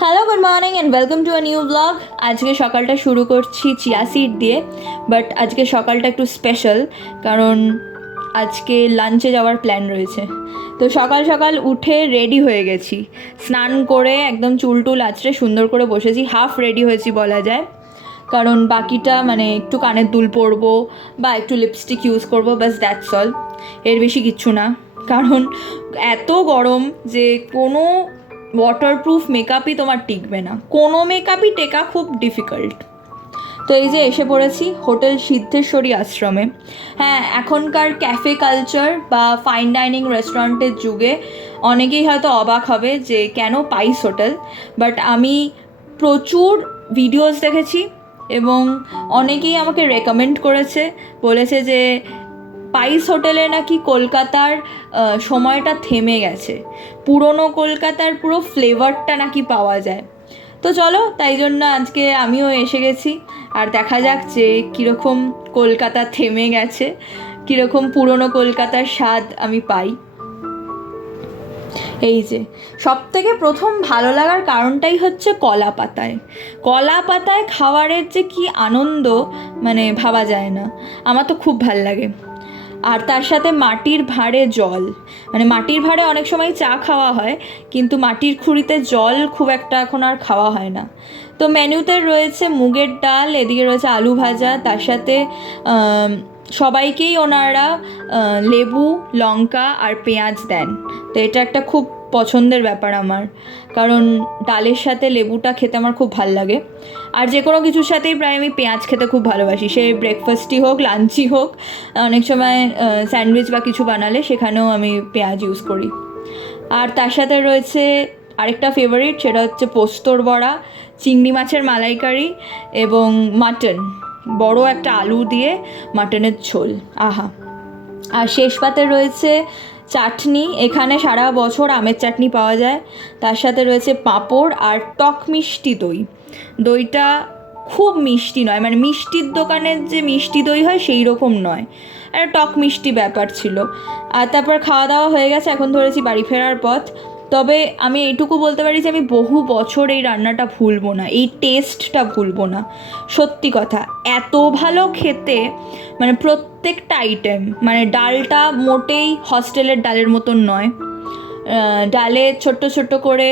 Hello, good morning and welcome to a new blog. আজকে সকালটা শুরু করছি চিয়া সিড দিয়ে, বাট আজকে সকালটা একটু স্পেশাল কারণ আজকে লাঞ্চে যাওয়ার প্ল্যান রয়েছে। তো সকাল সকাল উঠে রেডি হয়ে গেছি, স্নান করে একদম চুল টুল আঁচড়ে সুন্দর করে বসেছি, হাফ রেডি হয়েছি বলা যায়। কারণ বাকিটা মানে একটু কানের দুল পরবো বা একটু লিপস্টিক ইউজ করবো, বাস দ্যাটস অল, এর বেশি কিচ্ছু না। কারণ এত গরম যে কোনো ওয়াটারপ্রুফ মেকআপই তোমার টিকবে না, কোনো মেকআপই টেকা খুব ডিফিকাল্ট। তো এই যে এসে পড়েছি হোটেল সিদ্ধেশ্বরী আশ্রমে। হ্যাঁ, এখনকার ক্যাফে কালচার বা ফাইন ডাইনিং রেস্টুরেন্টের যুগে অনেকেই হয়তো অবাক হবে যে কেন পাইস হোটেল, বাট আমি প্রচুর ভিডিওস দেখেছি এবং অনেকেই আমাকে রেকমেন্ড করেছে, বলেছে যে পাইস হোটেলে নাকি কলকাতার সময়টা থেমে গেছে, পুরনো কলকাতার পুরো ফ্লেভারটা নাকি পাওয়া যায়। তো চলো, তাই জন্য আজকে আমিও এসে গেছি, আর দেখা যাক যে কীরকম কলকাতা থেমে গেছে, কীরকম পুরনো কলকাতার স্বাদ আমি পাই। এই যে সবথেকে প্রথম ভালো লাগার কারণটাই হচ্ছে কলা পাতায়। কলা পাতায় খাবারের যে কি আনন্দ মানে ভাবা যায় না, আমার তো খুব ভাল লাগে। আর তার সাথে মাটির ভাঁড়ে জল, মানে মাটির ভাঁড়ে অনেক সময় চা খাওয়া হয়, কিন্তু মাটির খুঁড়িতে জল খুব একটা এখন আর খাওয়া হয় না। তো মেনুতে রয়েছে মুগের ডাল, এদিকে রয়েছে আলু ভাজা, তার সাথে সবাইকেই ওনারা লেবু, লঙ্কা আর পেঁয়াজ দেন। তো এটা একটা খুব পছন্দের ব্যাপার আমার, কারণ ডালের সাথে লেবুটা খেতে আমার খুব ভাল লাগে। আর যে কোনো কিছুর সাথেই প্রায় আমি পেঁয়াজ খেতে খুব ভালোবাসি, সে ব্রেকফাস্টই হোক, লাঞ্চই হোক, অনেক সময় স্যান্ডউইচ বা কিছু বানালে সেখানেও আমি পেঁয়াজ ইউজ করি। আর তার সাথে রয়েছে আরেকটা ফেভারিট, সেটা হচ্ছে পোস্তর বড়া, চিংড়ি মাছের মালাইকারি এবং মাটন, বড় একটা আলু দিয়ে মাটনের ঝোল, আহা। আর শেষ পাতে রয়েছে চাটনি, এখানে সারা বছর আমের চাটনি পাওয়া যায়। তার সাথে রয়েছে পাঁপড় আর টক মিষ্টি দই। দইটা খুব মিষ্টি নয়, মানে মিষ্টির দোকানের যে মিষ্টি দই হয় সেই রকম নয়, একটা টক মিষ্টি ব্যাপার ছিল। আর তারপর খাওয়া দাওয়া হয়ে গেছে, এখন ধরেছি বাড়ি ফেরার পথ। তবে আমি এইটুকু বলতে পারি যে আমি বহু বছর এই রান্নাটা ভুলবো না, এই টেস্টটা ভুলবো না। সত্যি কথা, এত ভালো খেতে, মানে প্রত্যেকটা আইটেম, মানে ডালটা মোটেই হস্টেলের ডালের মতন নয়। ডালে ছোট্ট ছোট্ট করে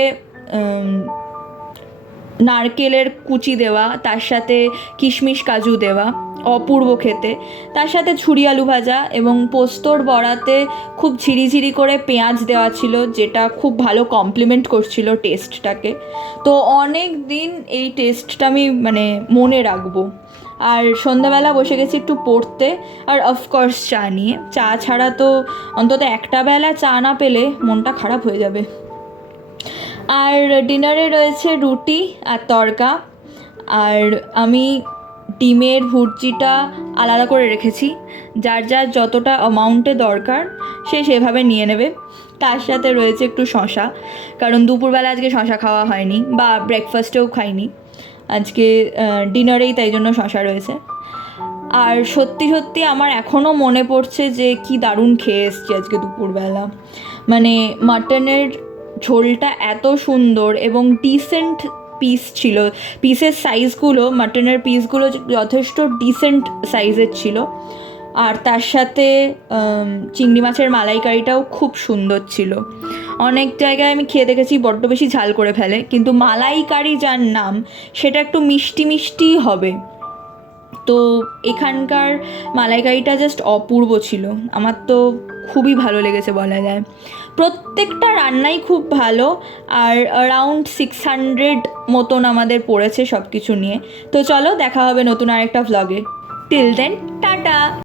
নারকেলের কুচি দেওয়া, তার সাথে কিশমিশ কাজু দেওয়া, অপূর্ব খেতে। তার সাথে ছুরি আলু ভাজা এবং পোস্তর বড়াতে খুব ঝিরিঝিরি করে পেঁয়াজ দেওয়া ছিল, যেটা খুব ভালো কমপ্লিমেন্ট করছিল টেস্টটাকে। তো অনেক দিন এই টেস্টটা আমি মানে মনে রাখবো। আর সন্ধ্যাবেলা বসে গেছি একটু পড়তে, আর অফকোর্স চা নিয়ে। চা ছাড়া তো অন্তত একটা বেলা চা না পেলে মনটা খারাপ হয়ে যাবে। আর ডিনারে রয়েছে রুটি আর তড়কা, আর আমি ডিমের ভুর্জিটা আলাদা করে রেখেছি, যার যার যতটা অ্যামাউন্টে দরকার সে সেভাবে নিয়ে নেবে। তার সাথে রয়েছে একটু শশা, কারণ দুপুরবেলা আজকে শশা খাওয়া হয়নি বা ব্রেকফাস্টেও খাইনি, আজকে ডিনারেই তাই জন্য শশা রয়েছে। আর সত্যি সত্যি আমার এখনও মনে পড়ছে যে কি দারুণ খেয়ে এসছি আজকে দুপুরবেলা। মানে মাটনের ঝোলটা এত সুন্দর এবং ডিসেন্ট পিস ছিল, পিসের সাইজগুলো, মাটনের পিসগুলো যথেষ্ট ডিসেন্ট সাইজের ছিল। আর তার সাথে চিংড়ি মাছের মালাইকারিটাও খুব সুন্দর ছিল। অনেক জায়গায় আমি খেয়ে দেখেছি বড্ড বেশি ঝাল করে ফেলে, কিন্তু মালাইকারি যার নাম সেটা একটু মিষ্টি মিষ্টিই হবে। তো এখানকার মালাইকারিটা জাস্ট অপূর্ব ছিল, আমার তো খুবই ভালো লেগেছে বলা যায়। প্রত্যেকটা রান্নাই খুব ভালো। আর অ্যারাউন্ড 600 মতন আমাদের পড়েছে সব কিছু নিয়ে। তো চলো, দেখা হবে নতুন আরেকটা ভ্লগে। Till then, tata.